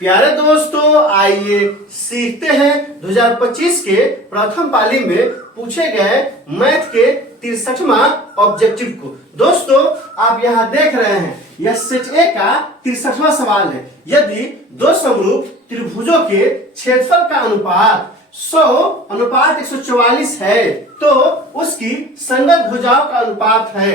प्यारे दोस्तों, आइए सीखते हैं 2025 के प्रथम पाली में पूछे गए मैथ के 63वां ऑब्जेक्टिव को। दोस्तों, आप यहाँ देख रहे हैं, यह सेट ए का 63वां सवाल है। यदि दो समरूप त्रिभुजों के क्षेत्रफल का अनुपात 100 अनुपात 144 है तो उसकी संगत भुजाओं का अनुपात है।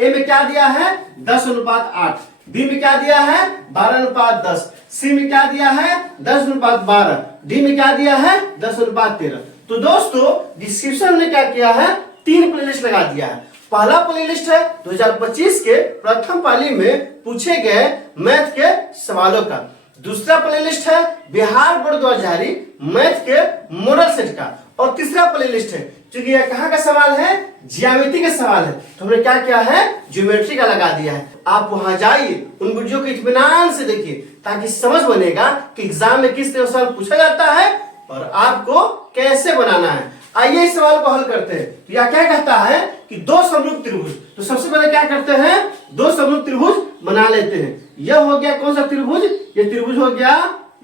ए में क्या दिया है? 10 अनुपात 8। बी में क्या दिया है? 12 अनुपात 10। सी में क्या दिया है? 10 अनुपात 12। डी में क्या दिया है? 10 अनुपात 13। तो दोस्तों, डिस्क्रिप्शन ने क्या किया है? 3 प्लेलिस्ट लगा दिया है। पहला प्लेलिस्ट है 2025 के प्रथम पाली में पूछे गए मैथ के सवालों का। दूसरा प्लेलिस्ट है बिहार बोर्ड द्वारा जारी मैथ के मॉडल सेट का। और तीसरा प्लेलिस्ट है, क्योंकि यह कहाँ का सवाल है? ज्यामिति का सवाल है, तो हमने क्या किया है? ज्योमेट्री का लगा दिया है। आप वहां जाइए, उन वीडियो को इत्मीनान से देखिए, ताकि समझ बनेगा कि एग्जाम में किस तरह सवाल पूछा जाता है और आपको कैसे बनाना है। आइए इस सवाल को हल करते हैं। तो यह क्या कहता है कि दो समरूप त्रिभुज। तो सबसे पहले क्या करते हैं? दो समरूप त्रिभुज बना लेते हैं। यह हो गया कौन सा त्रिभुज? ये त्रिभुज हो गया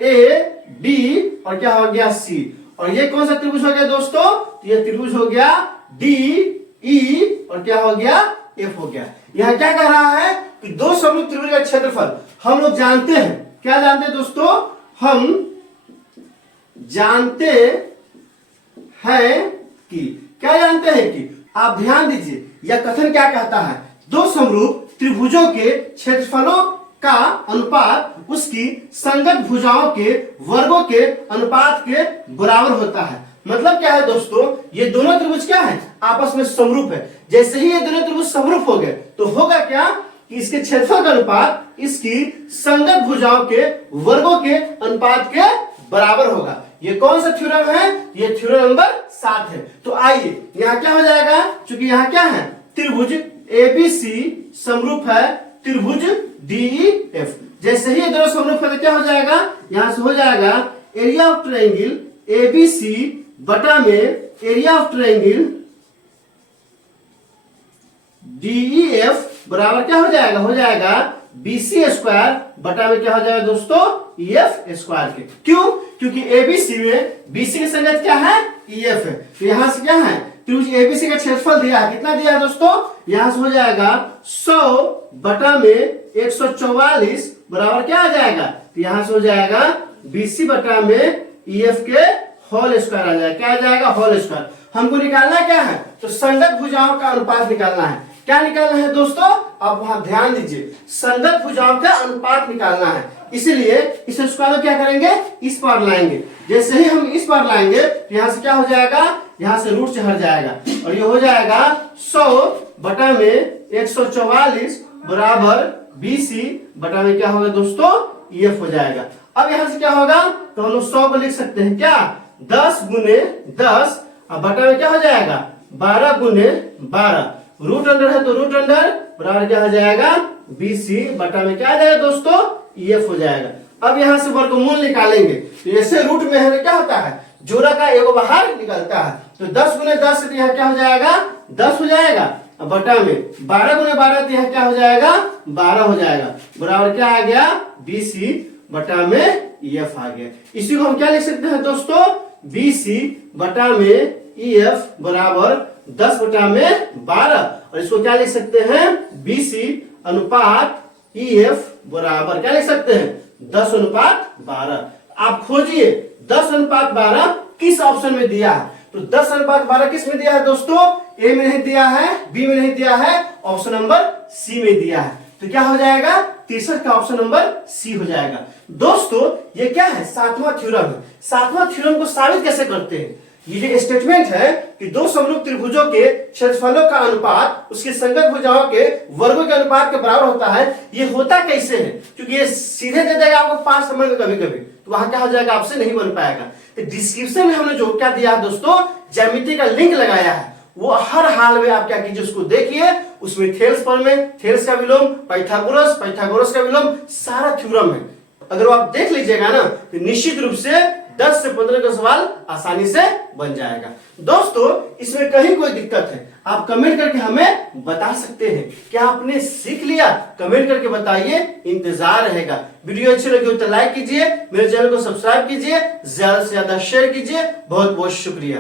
ए बी और क्या हो गया सी। और ये कौन सा त्रिभुज हो गया दोस्तों? तो ये त्रिभुज हो गया डी ई और क्या हो गया? एफ हो गया। यह क्या कह रहा है कि दो समरूप त्रिभुज का क्षेत्रफल हम लोग जानते हैं। क्या जानते हैं दोस्तों? हम जानते हैं कि क्या जानते हैं कि आप ध्यान दीजिए, यह कथन क्या कहता है? दो समरूप त्रिभुजों के क्षेत्रफलों का अनुपात उसकी संगत भुजाओं के वर्गों के अनुपात के बराबर होता है। मतलब क्या है दोस्तों? ये दोनों त्रिभुज क्या है? आपस में समरूप है। जैसे ही ये दोनों त्रिभुज समरूप हो गए तो होगा क्या कि इसके क्षेत्रफल का अनुपात इसकी संगत भुजाओं के वर्गों के अनुपात के बराबर होगा। ये कौन सा थ्योरम है? ये थ्योरम नंबर 7 है। तो आइए यहाँ क्या हो जाएगा? क्योंकि यहाँ क्या है? त्रिभुज एबीसी समरूप है त्रिभुज डीईएफ। जैसे ही ये दोनों समरूप है तो क्या हो जाएगा? यहां से हो जाएगा एरिया ऑफ ट्रायंगल एबीसी बटा में एरिया ऑफ ट्रायंगल डीईएफ बराबर क्या हो जाएगा? हो जाएगा बीसी स्क्वायर बटा में क्या हो जाएगा दोस्तों? ईएफ स्क्वायर के। क्यों? क्योंकि एबीसी में बीसी की संगत क्या है? ईएफ है। तो यहां से क्या है? त्रिभुज एबीसी का क्षेत्रफल दिया है। कितना दिया है दोस्तों? यहां से हो जाएगा 100 बटा में 144 बराबर क्या आ जाएगा? तो यहां से हो जाएगा बीसी बटा में ईएफ के होल स्क्वायर आ जाएगा। क्या आ जाएगा? Whole square. हमको निकालना क्या है? तो संगत भुजाओं का अनुपात निकालना है। क्या निकालना है दोस्तों? आप वहां ध्यान दीजिए, संगत भुजाओं का अनुपात निकालना है। इसीलिए इस स्क्वायर को क्या करेंगे? इस पार लाएंगे। जैसे ही हम इस पार लाएंगे तो यहां से क्या हो जाएगा? यहां से रूट से हट जाएगा और ये हो जाएगा 100 बटा में 144 बराबर बीसी बटा में क्या होगा दोस्तों? ईएफ हो जाएगा। अब यहां से क्या होगा? तो हम लोग 100 को लिख सकते हैं क्या? 10 गुने 10 और बटा में क्या हो जाएगा? 12 गुने 12। रूट अंडर है तो रूट अंडर बराबर क्या हो जाएगा? बीसी बटा में क्या आ जाएगा दोस्तों? ईएफ हो जाएगा। अब यहां से वर्गमूल निकालेंगे तो ऐसे रूट में है तो क्या होता है? जोड़ा का एगो बाहर निकलता है। तो 10 गुने 10 से यहाँ क्या हो जाएगा? 10 हो जाएगा। बटा में 12 गुने 12 तो यहाँ क्या हो जाएगा? 12 हो जाएगा। बराबर क्या आ गया? बीसी बटा में ईएफ आ गया। इसी को हम क्या लिख सकते हैं दोस्तों? बीसी बटा में ईएफ बराबर 10 बटा में 12। और इसको क्या लिख सकते हैं? बीसी अनुपात ईएफ बराबर क्या लिख सकते हैं? 10 अनुपात 12। आप खोजिए 10 अनुपात 12 किस ऑप्शन में दिया है? तो 10 अनुपात 12 किस में दिया है दोस्तों? ए में नहीं दिया है, बी में नहीं दिया है, ऑप्शन नंबर सी में दिया है। तो क्या हो जाएगा? 63 का ऑप्शन नंबर सी हो जाएगा। दोस्तों, ये क्या है? 7वां थ्योरम है। 7वां थ्योरम को साबित कैसे करते हैं? ये जो स्टेटमेंट है कि दो समरूप त्रिभुजों के क्षेत्रफलों का अनुपात उसके संगत भुजाओं के वर्गों के अनुपात के बराबर होता है, ये होता कैसे है? क्योंकि ये सीधे दे देगा आपको 5 नंबर में कभी कभी, तो वहां क्या हो जाएगा? आपसे नहीं बन पाएगा। तो डिस्क्रिप्शन में हमने जो क्या दिया है दोस्तों? ज्यामिति का लिंक लगाया है। वो हर हाल में आप क्या कीजिए? उसको देखिए। उसमें थेल्स पर में थेल्स का विलोम, पाइथागोरस का विलोम, सारा थ्योरम है। अगर वो आप देख लीजिएगा ना तो निश्चित रूप से 10 से 15 का सवाल आसानी से बन जाएगा। दोस्तों इसमें कहीं कोई दिक्कत है आप कमेंट करके हमें बता सकते हैं। क्या आपने सीख लिया? कमेंट करके बताइए, इंतजार रहेगा। वीडियो अच्छी लगी हो तो लाइक कीजिए, मेरे चैनल को सब्सक्राइब कीजिए, ज्यादा से ज्यादा शेयर कीजिए। बहुत बहुत शुक्रिया।